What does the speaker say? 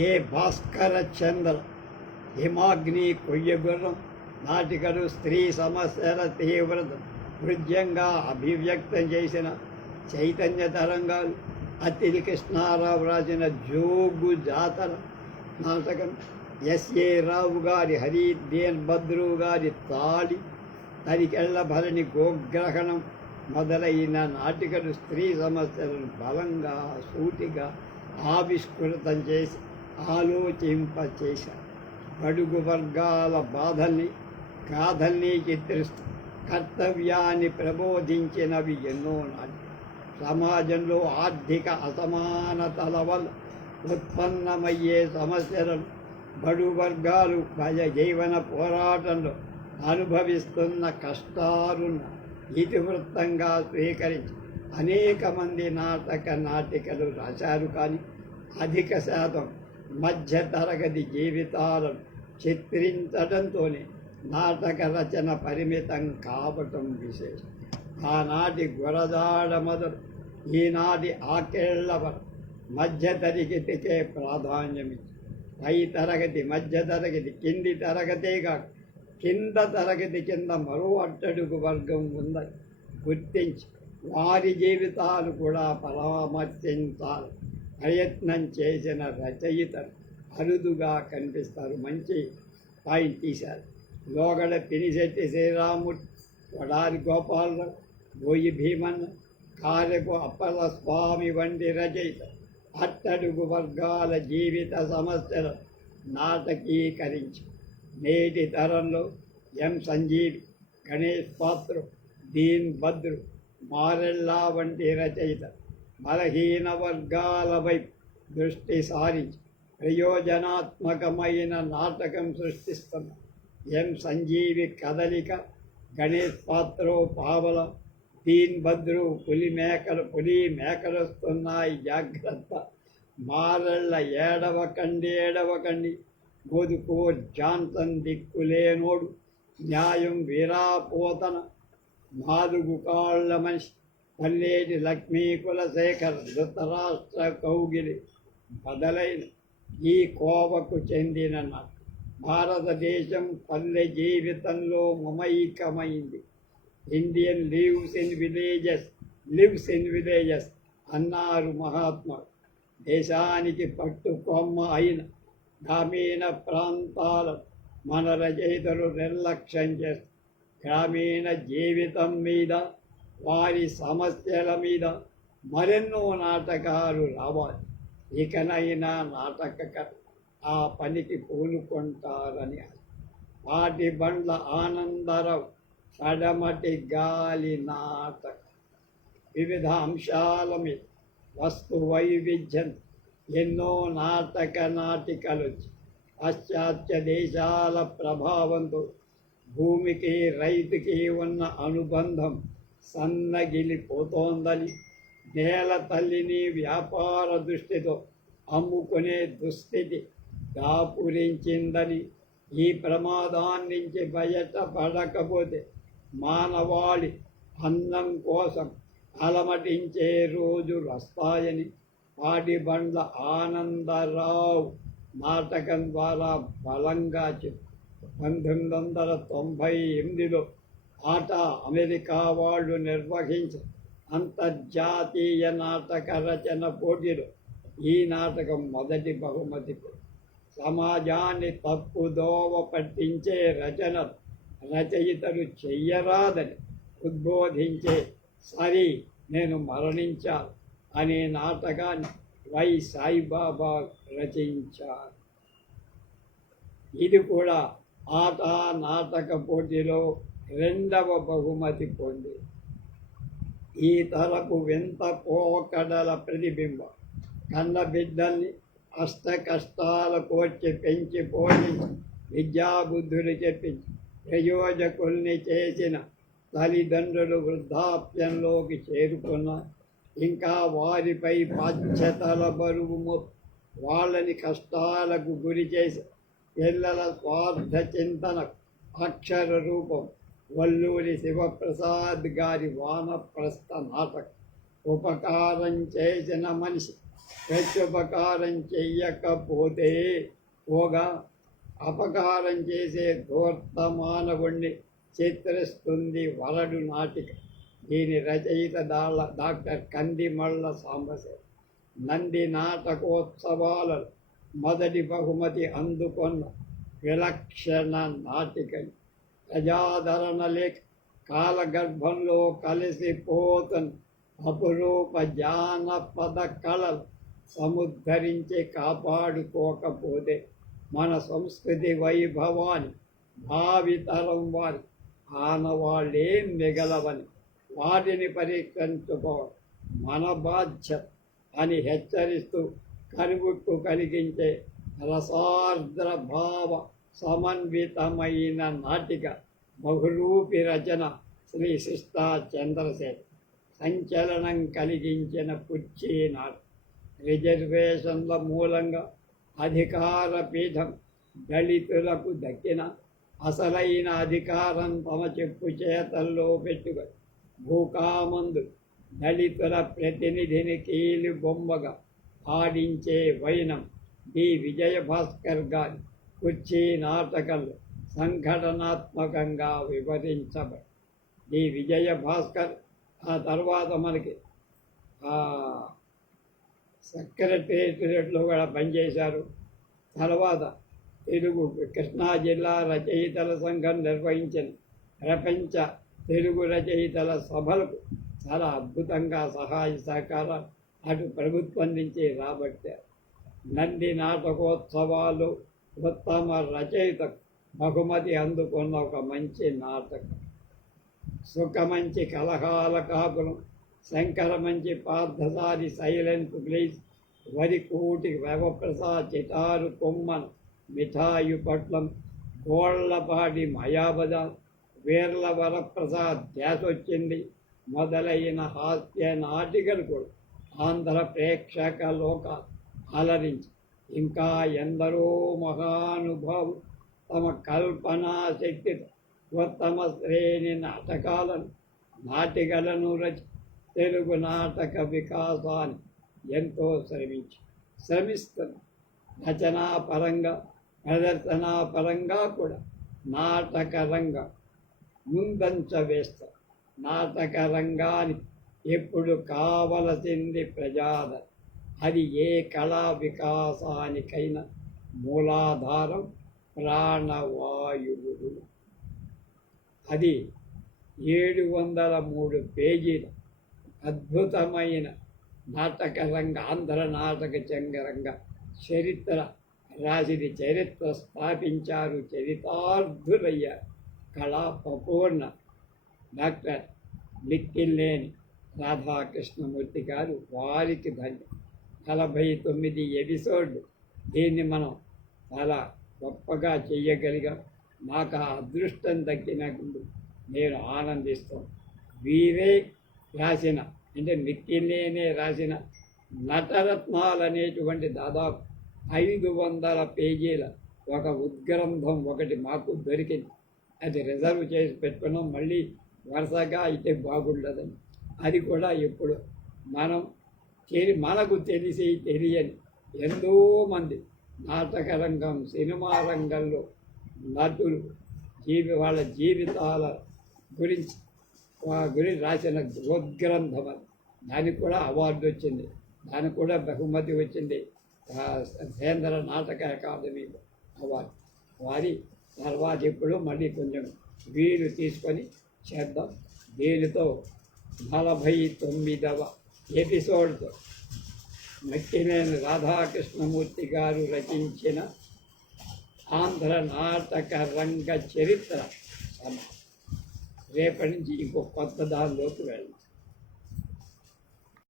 ఏ భాస్కర చంద్ర హిమాగ్ని కొయ్యగుర్రం నాటికలు స్త్రీ సమస్యల తీవ్రత హృద్యంగా అభివ్యక్తం చేసిన చైతన్య తరంగాలు అతిథి కృష్ణారావు రాసిన జోగు జాతర నాటకం ఎస్ఏ రావు గారి హరి దేన్ భద్రు గారి తాళి తరికెళ్ళ భరణి గోగ్రహణం మొదలైన నాటికలు స్త్రీ సమస్యలను బలంగా సూటిగా ఆవిష్కృతం చేసి ఆలోచింపచేశారు బడుగు వర్గాల బాధల్ని కాధల్ని చిత్రిస్తూ కర్తవ్యాన్ని ప్రబోధించినవి ఎన్నో నాటి సమాజంలో ఆర్థిక అసమానతల వల్ల ఉత్పన్నమయ్యే సమస్యలను బడు వర్గాలు భయ జీవన పోరాటంలో అనుభవిస్తున్న కష్టాలను ఇతివృత్తంగా స్వీకరించి అనేక మంది నాటక నాటికలు రాశారు కానీ అధిక శాతం మధ్య తరగతి జీవితాలను చిత్రించడంతోనే నాటక రచన పరిమితం కావటం విశేషం. ఆనాటి గురజాడ మొదలు ఈనాటి ఆకేళ్ళ వరకు మధ్య తరగతికే పై తరగతి మధ్య తరగతి కింది తరగతే కాక కింద తరగతి కింద మరో అట్టడుగు వర్గం ఉందని గుర్తించి వారి జీవితాలు కూడా పరామర్శించాలి. ప్రయత్నం చేసిన రచయితలు అరుదుగా కనిపిస్తారు. మంచి పాయింట్ తీశారు. లోగడ పినిశెట్టి శ్రీరాముడు కొడారి గోపాలరావు బోయి భీమన్న కారెపు అప్పల స్వామి వంటి రచయిత అట్టడుగు వర్గాల జీవిత సమస్యలు నాటకీకరించి నేటి తరంలో ఎం. సంజీవి గణేష్ పాత్రు దీన్ భద్రు మారెల్లా వంటి రచయిత బలహీన వర్గాలపై దృష్టి సారించి ప్రయోజనాత్మకమైన నాటకం సృష్టిస్తున్న ఎం సంజీవి కదలిక గణేష్ పాత్రో పావల దీన్ భద్రు పులి మేకలు పులి మేకలొస్తున్నాయి. జాగ్రత్త. మారళ్ళ ఏడవకండి ఏడవకండి. గోదుకో జాన్సన్ దిక్కులేనోడు. న్యాయం వీరాపోతన. నాలుగు కాళ్ళ మనిషి. పల్లేటి లక్ష్మీ కులశేఖర్ ధృతరాష్ట్ర కౌగిలి బదలైన ఈ కోవకు చెందిన నాకు భారతదేశం పల్లె జీవితంలో మమైకమైంది. Indian lives in villages lives in villages అన్నారు మహాత్మా దేశానికి పట్టుకొమ్మ అయిన గ్రామీణ ప్రాంతాల మన రచయితలు నిర్లక్ష్యం చేస్తారు గ్రామీణ జీవితం మీద వారి సమస్యల మీద మరెన్నో నాటకాలు రావాలి. ఇకనైనా నాటక ఆ పనికి పూనుకుంటారని వాటి బండ్ల ఆనందరావు సడమటి గాలి నాటక. వివిధ అంశాల మీద వస్తు వైవిధ్యం ఎన్నో నాటక నాటికలు పాశ్చాత్య దేశాల ప్రభావంతో భూమికి రైతుకి ఉన్న అనుబంధం సన్నగిలిపోతోందని నేల తల్లిని వ్యాపార దృష్టితో అమ్ముకునే దుస్థితి దాపురించిందని ఈ ప్రమాదాన్నించి బయటపడకపోతే మానవాళి అన్నం కోసం అలమటించే రోజు వస్తాయని పాడి బండ్ల ఆనందరావు నాటకం ద్వారా బలంగా చెప్పు. పంతొమ్మిది వందల తొంభై ఎనిమిదిలో ఆట అమెరికా వాళ్ళు నిర్వహించే అంతర్జాతీయ నాటక రచన పోటీలో. ఈ నాటకం మొదటి బహుమతి. సమాజాన్ని తప్పుదోవ పట్టించే రచన రచయితలు చెయ్యరాదని ఉద్బోధించే సరి నేను మరణించాను అనే నాటకాన్ని వై సాయిబాబా రచించారు. ఇది కూడా ఆట నాటక పోటీలో రెండవ బహుమతి పొంది. ఈ తలకు వింత కోకడల ప్రతిబింబం. కన్న బిడ్డల్ని అష్ట కష్టాల కోర్చి పెంచి పోషించి విద్యాబుద్ధులు చెప్పించి ప్రయోజకుల్ని చేసిన తల్లిదండ్రులు వృద్ధాప్యంలోకి చేరుకున్న ఇంకా వారిపై బాధ్యతల బరువు వాళ్ళని కష్టాలకు గురి చేసి పిల్లల స్వార్థ చింతన అక్షర రూపం. వల్లూరి శివప్రసాద్ గారి వానప్రస్థ నాటకం ఉపకారం చేసిన మనిషి. ప్రత్యుపకారం చెయ్యకపోతే పోగా అపకారం చేసే ధూర్త మానవుణ్ణి చిత్రిస్తుంది వరడు నాటిక. దీని రచయిత దాళ్ళ డాక్టర్ కందిమళ్ళ సాంబశివ. నంది నాటకోత్సవాలలో మొదటి బహుమతి అందుకున్న విలక్షణ నాటిక ప్రజాదరణ లేక కాలగర్భంలో కలిసిపోతున్న అపురూప జానపద కళలు సముద్ధరించి కాపాడుకోకపోతే మన సంస్కృతి వైభవాన్ని భావితరం వారి ఆనవాళ్ళేం మిగలవని వాటిని పరీక్షించుకోవడం మన బాధ్యత అని హెచ్చరిస్తూ కనుగుట్టు కలిగించే రసార్ద్ర భావ సమన్వితమైన నాటిక బహురూపి రచన శ్రీ శిష్టా చంద్రశేఖర్. సంచలనం కలిగించిన కుర్చీ రిజర్వేషన్ల మూలంగా అధికార పీఠం దళితులకు దక్కిన అసలైన అధికారం తమ చెప్పు చేతల్లో పెట్టుకొని భూకామందు దళితుల ప్రతినిధిని కీలి బొమ్మగా ఆడించే వైనం డి. విజయభాస్కర్ గారి కుర్చీ నాటకాలు సంఘటనాత్మకంగా వివరించబడి డి విజయభాస్కర్ ఆ తర్వాత మనకి సెక్రటేరియట్లో కూడా పనిచేశారు. తర్వాత తెలుగు కృష్ణా జిల్లా రచయితల సంఘం నిర్వహించిన ప్రపంచ తెలుగు రచయితల సభలకు చాలా అద్భుతంగా సహాయ సహకారం అటు ప్రభుత్వం నుంచి రాబట్టారు. నంది నాటకోత్సవాలు ఉత్తమ రచయితకు బహుమతి అందుకున్న ఒక మంచి నాటకం. సుఖమంచి కలహాల కాపురం శంకర మంచి పార్థసారి సైలెంట్ ప్లీజ్ వరికూటి రవప్రసాద్ చిటారు కొమ్మన్ మిఠాయి పట్లం గోళ్ళపాటి మయాబద వీర్ల వరప్రసాద్ ధ్యాసొచ్చింది మొదలైన హాస్య నాటికలు కూడా ఆంధ్ర ప్రేక్షక లోక అలరించి. ఇంకా ఎందరో మహానుభావులు తమ కల్పనా శక్తితో ఉత్తమ శ్రేణి నాటకాలను నాటికలను రచి తెలుగు నాటక వికాసాన్ని ఎంతో శ్రమించి శ్రమిస్తుంది రచనా పరంగా ప్రదర్శనా పరంగా కూడా నాటక రంగం ముందంచ వేస్తారు. నాటక రంగానికి ఎప్పుడు కావలసింది ప్రజాద అది ఏ కళా వికాసానికైనా మూలాధారం ప్రాణవాయువులు. అది ఏడు వందల మూడు పేజీల. అద్భుతమైన నాటక రంగ ఆంధ్ర నాటక చంగరంగ చరిత్ర రాసిది. చరిత్ర స్థాపించారు చరితార్థులయ్య కళా ప్రపూర్ణ డాక్టర్ లిక్కిల్లేని రాధాకృష్ణమూర్తి గారు వారికి ధన్య. నలభై తొమ్మిది ఎపిసోడ్లు. దీన్ని మనం చాలా గొప్పగా చేయగలిగా నాకు ఆ అదృష్టం దక్కినప్పుడు నేను ఆనందిస్తాను వీరే రాసిన అంటే నిక్కినేనే రాసిన నటరత్నాలు అనేటువంటి దాదాపు ఐదు వందల పేజీల ఒక ఉద్గ్రంథం ఒకటి మాకు దొరికింది. అది రిజర్వ్ చేసి పెట్టుకున్నాం. మళ్ళీ వరుసగా అయితే బాగుండదని. అది కూడా ఇప్పుడు మనం తెలి మనకు తెలిసి తెలియని ఎంతోమంది మంది రంగం సినిమా రంగంలో నటులు జీవి వాళ్ళ జీవితాల గురించి గురించి రాసిన గృహగ్రంథం అది దానికి కూడా అవార్డు వచ్చింది. దానికి కూడా బహుమతి వచ్చింది. కేంద్ర నాటక అకాడమీ అవార్డు. వారి తర్వాత ఇప్పుడు మళ్ళీ కొంచెం వీలు తీసుకొని చేద్దాం. దీనితో నలభై తొమ్మిదవ ఎపిసోడ్తో మక్కినేని రాధాకృష్ణమూర్తి గారు రచించిన ఆంధ్ర నాటక రంగ చరిత్ర. రేపటి నుంచి ఇంకో కొత్త దానిలోకి వెళ్ళాం.